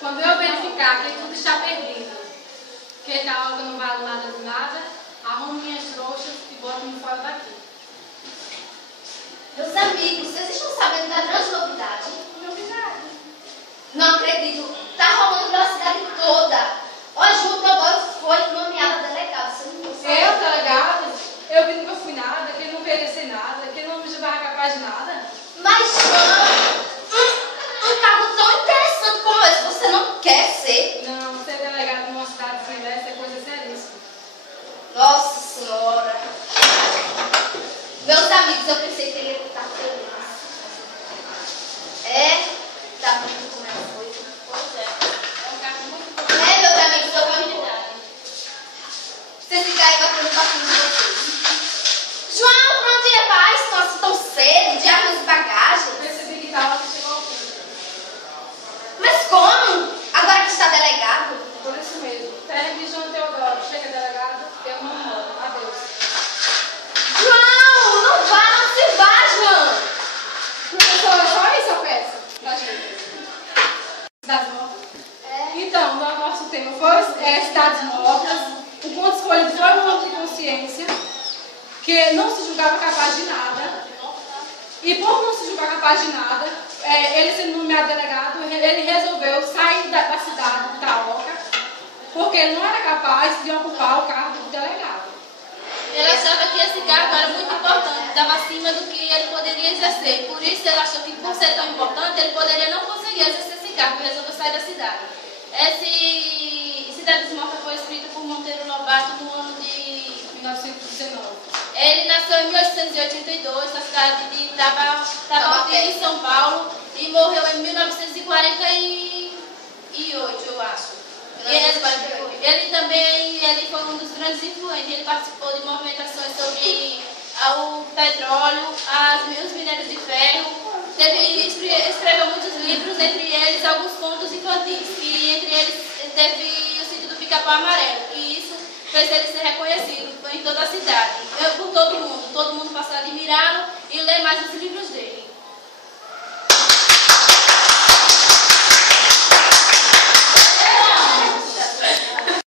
Quando eu verificar que tudo está perdido, que a obra não vale nada de nada, arrumo minhas trouxas e boto-me fora daqui. Meus amigos, vocês estão sabendo da grande novidade? Novidade. Não acredito. Tá rolando pela cidade toda. Olha, João Teodoro foi nomeada delegada. Você não sabe? Eu, delegado? Eu que nunca fui nada, que não queria ser nada, que não me julgava capaz de nada. Mas, João, um cargo tão interessante como esse, você não quer ser? Não, ser delegado numa cidade assim dessa é coisa seríssima. Nossa Senhora. Meus amigos, eu pensei que ele ia estar feliz. Tá vendo como é que foi? Pois é. É um cargo muito importante. Meus amigos, eu vou embora. Vocês ficam aí batendo papinho de vocês. João, pra onde ele vai? Nossa, tão cedo, de armas e bagagem. Percebi que estava que chegou ao fim. Mas como? Agora que está delegado? Por isso mesmo. Pegue João Teodoro. Chega, delegado. Eu não moro. Adeus. João, não vá, não se vá, João. Professora, só isso eu peço da gente. Cidades mortas? Então, o nosso tema foi cidades mortas. O ponto escolhido foi o ponto de consciência, que não se julgava capaz de nada. E por não se julgar capaz de nada, ele sendo nomeado delegado, ele resolveu sair da cidade de Itaoca, porque ele não era capaz de ocupar o cargo de delegado. Ele achava que esse cargo era muito importante, estava acima do que ele poderia exercer. Por isso ele achou que, por ser tão importante, ele poderia não conseguir exercer esse cargo e resolveu sair da cidade. Cidades Mortas foi escrita por Monteiro Lobato no ano de 1919. Ele nasceu em 1882 na cidade de Itabaté, em São Paulo, e morreu em 1948, eu acho. Ele foi um dos grandes influentes. Ele participou de movimentações sobre o petróleo, os minérios de ferro. Escreveu muitos livros, entre eles alguns contos infantis, e entre eles teve o Sítio do Pica-Pau Amarelo. E isso fez ele ser reconhecido em toda a cidade, por todo mundo. Todo mundo passou a admirá-lo e ler mais os livros dele.